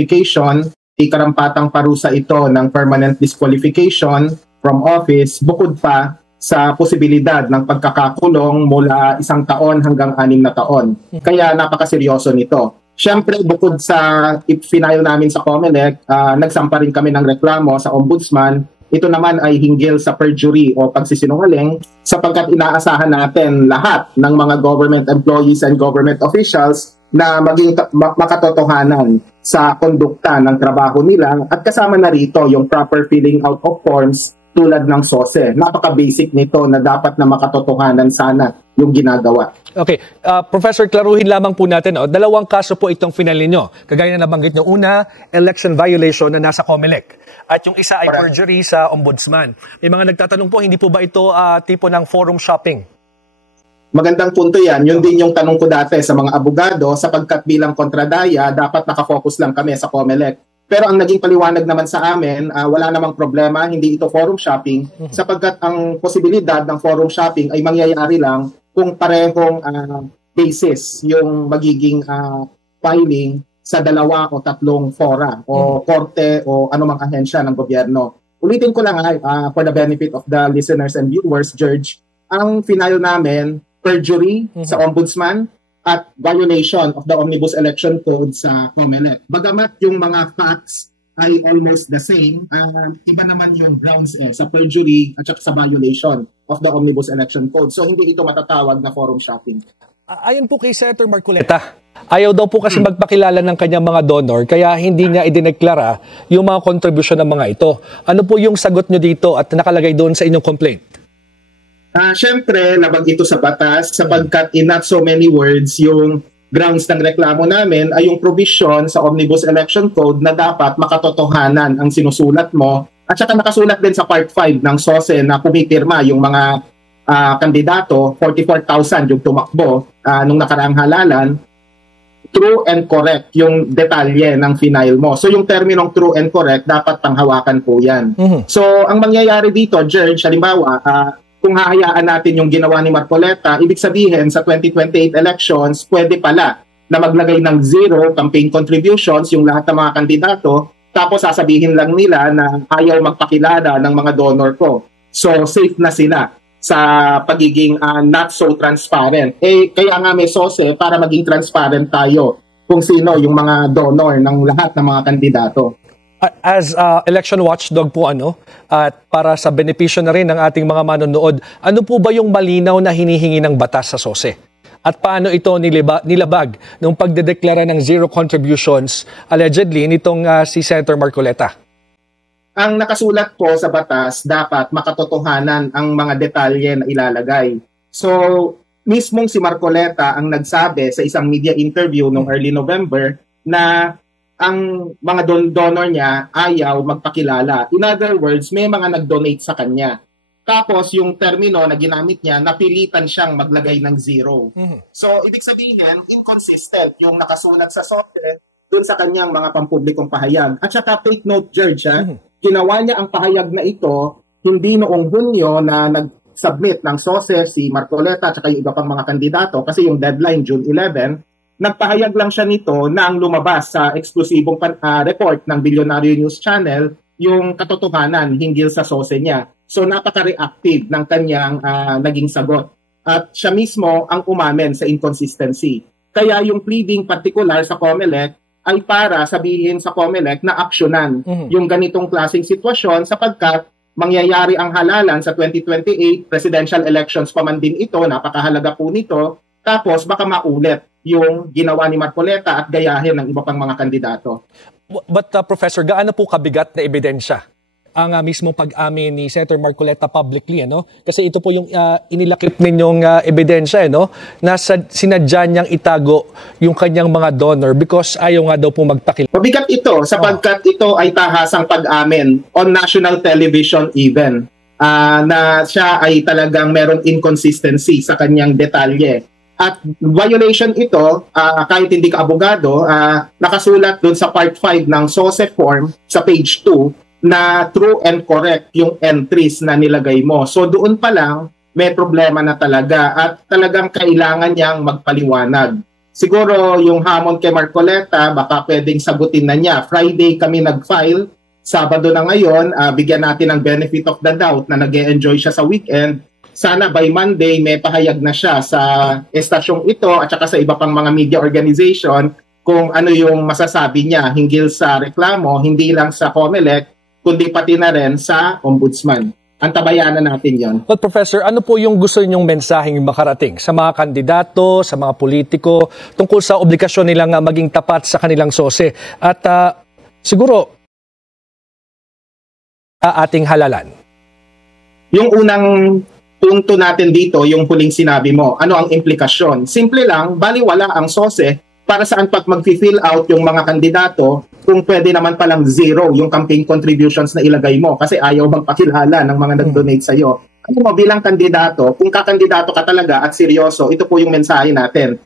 disqualification, ikarampatang parusa ito ng permanent disqualification from office, bukod pa sa posibilidad ng pagkakakulong mula 1 taon hanggang 6 na taon. Kaya napakaseryoso nito. Siyempre, bukod sa final namin sa COMELEC, nagsampa rin kami ng reklamo sa Ombudsman. Ito naman ay hinggil sa perjury o pagsisinungaling sapagkat inaasahan natin lahat ng mga government employees and government officials na maging makatotohanan sa kondukta ng trabaho nila at kasama na rito yung proper filling out of forms tulad ng SOSE. Napaka-basic nito na dapat na makatotohanan sana yung ginagawa. Okay. Professor, klaruhin lamang po natin. Dalawang kaso po itong final ninyo. Kagaya na nabanggit nyo. Una, election violation na nasa COMELEC. At yung isa ay perjury sa Ombudsman. May mga nagtatanong po, hindi po ba ito tipo ng forum shopping? Magandang punto yan. Yun din yung tanong ko dati sa mga abogado sapagkat bilang kontradaya, dapat nakafocus lang kami sa COMELEC. Pero ang naging paliwanag naman sa amin, wala namang problema, hindi ito forum shopping sapagkat ang posibilidad ng forum shopping ay mangyayari lang kung parehong basis yung magiging filing sa 2 o 3 fora o korte o anumang ahensya ng gobyerno. Ulitin ko lang for the benefit of the listeners and viewers, George, ang final namin, perjury sa Ombudsman at violation of the Omnibus Election Code sa COMELEC. Bagamat yung mga facts ay almost the same, iba naman yung grounds sa perjury at sa violation of the Omnibus Election Code. So hindi ito matatawag na forum shopping. Ayon po kay Senator Marcoleta, ayaw daw po kasi magpakilala ng kanyang mga donor kaya hindi niya idineklara yung mga kontribusyon ng mga ito. Ano po yung sagot nyo dito at nakalagay doon sa inyong complaint? Siyempre, labag ito sa batas sapagkat in not so many words, yung grounds ng reklamo namin ay yung provision sa Omnibus Election Code na dapat makatotohanan ang sinusulat mo at saka nakasulat din sa Part 5 ng SOSE na pumipirma yung mga kandidato, 44,000 yung tumakbo nung nakaraang halalan, true and correct yung detalye ng final mo. So yung terminong true and correct, dapat panghawakan po yan. So ang mangyayari dito, George, halimbawa, kung hahayaan natin yung ginawa ni Marcoleta, ibig sabihin sa 2028 elections, pwede pala na maglagay ng 0 campaign contributions yung lahat ng mga kandidato, tapos sasabihin lang nila na ayaw magpakilala ng mga donor ko. So safe na sila sa pagiging not so transparent. Kaya nga may SOSE para maging transparent tayo kung sino yung mga donor ng lahat ng mga kandidato. As election watchdog po at para sa benepisyo na rin ng ating mga manonood, ano po ba yung malinaw na hinihingi ng batas sa SOSE? At paano ito nilabag nung pagdedeklara ng 0 contributions allegedly nitong si Senator Marcoleta? Ang nakasulat po sa batas, dapat makatotohanan ang mga detalye na ilalagay. So, mismong si Marcoleta ang nagsabi sa isang media interview noong early November na ang mga donor niya ayaw magpakilala. In other words, may mga nag-donate sa kanya. Tapos yung termino na ginamit niya, napilitan siyang maglagay ng 0. So, ibig sabihin, inconsistent yung nakasulat sa SOSE dun sa kanyang mga pampublikong pahayag. At saka take note, George, ginawa niya ang pahayag na ito hindi noong Hunyo na nag-submit ng SOSE si Marcoleta at saka yung iba pang mga kandidato kasi yung deadline June 11. Nagpahayag lang siya nito na ang lumabas sa eksklusibong report ng Billionaire News Channel yung katotohanan hinggil sa SOSE niya. So napaka-reactive ng kanyang naging sagot. At siya mismo ang umamen sa inconsistency. Kaya yung pleading particular sa COMELEC ay para sabihin sa COMELEC na aksyonan yung ganitong klaseng sitwasyon sapagkat mangyayari ang halalan sa 2028 presidential elections pa man din ito, napakahalaga po nito, tapos baka maulit yung ginawa ni Marcoleta at gayahin ng iba pang mga kandidato. But Professor, gaano po kabigat na ebidensya ang mismong pag-amin ni Senator Marcoleta publicly, Kasi ito po yung inilakip ninyong ebidensya, na sinadya niyang itago yung kanyang mga donor because ayaw nga daw po magpakilala. Mabigat ito sapagkat ito ay tahasang pag-amin on national television even na siya ay talagang meron inconsistency sa kanyang detalye. At violation ito, kahit hindi ka abogado, nakasulat dun sa Part 5 ng SOSE form sa page 2 na true and correct yung entries na nilagay mo. So doon pa lang, may problema na talaga at talagang kailangan niyang magpaliwanag siguro yung hamon kay Marcoleta, baka pwedeng sagutin na niya. Friday kami nag-file, Sabado na ngayon, bigyan natin ng benefit of the doubt na nag-e-enjoy siya sa weekend. Sana by Monday may pahayag na siya sa estasyong ito at saka sa iba pang mga media organization kung ano yung masasabi niya hinggil sa reklamo, hindi lang sa COMELEC, kundi pati na rin sa Ombudsman. Antabayanan natin yon. But Professor, ano po yung gusto ninyong mensaheng makarating sa mga kandidato, sa mga politiko, tungkol sa obligasyon nilang maging tapat sa kanilang sose? At siguro, ating halalan. Yung unang punto natin dito, yung huling sinabi mo, ano ang implikasyon? Simple lang, baliwala ang SOSE para saan pag mag-fill out yung mga kandidato kung pwede naman palang zero yung campaign contributions na ilagay mo kasi ayaw magpakilala ng mga nag-donate sa'yo. Ano mo bilang kandidato, kung kakandidato ka talaga at seryoso, ito po yung mensahe natin.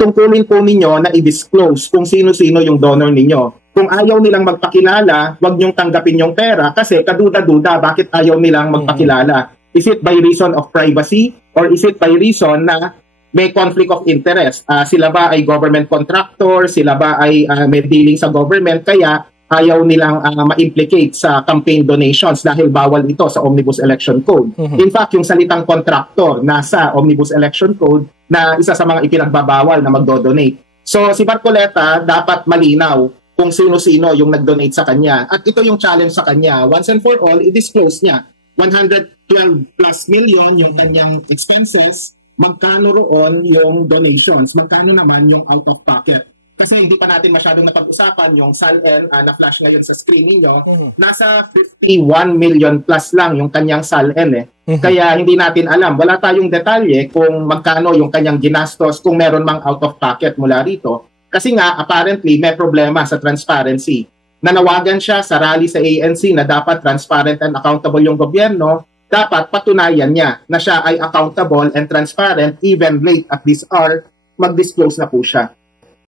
Tungkulin po ninyo na i-disclose kung sino-sino yung donor ninyo. Kung ayaw nilang magpakilala, wag niyong tanggapin yung pera kasi kaduda-duda bakit ayaw nilang magpakilala. Is it by reason of privacy or is it by reason na may conflict of interest? Sila ba ay government contractor? Sila ba ay may dealing sa government? Kaya ayaw nilang ma-implicate sa campaign donations dahil bawal ito sa Omnibus Election Code. In fact, yung salitang contractor nasa Omnibus Election Code na isa sa mga ipinagbabawal na magdo-donate. So si Marcoleta dapat malinaw kung sino-sino yung nag-donate sa kanya. At ito yung challenge sa kanya. Once and for all, i-disclose niya. 112 plus million yung kanyang expenses. Magkano roon yung donations? Magkano naman yung out of pocket? Kasi hindi pa natin masyadong napag-usapan yung SALN na-flash ngayon sa screening nyo. Nasa 51 million plus lang yung kanyang SALN Kaya hindi natin alam. Wala tayong detalye kung magkano yung kanyang ginastos kung meron mang out of pocket mula rito. Kasi nga, apparently, may problema sa transparency. Nanawagan siya sa rally sa ANC na dapat transparent and accountable yung gobyerno. Dapat patunayan niya na siya ay accountable and transparent even late at this hour, mag-disclose na po siya.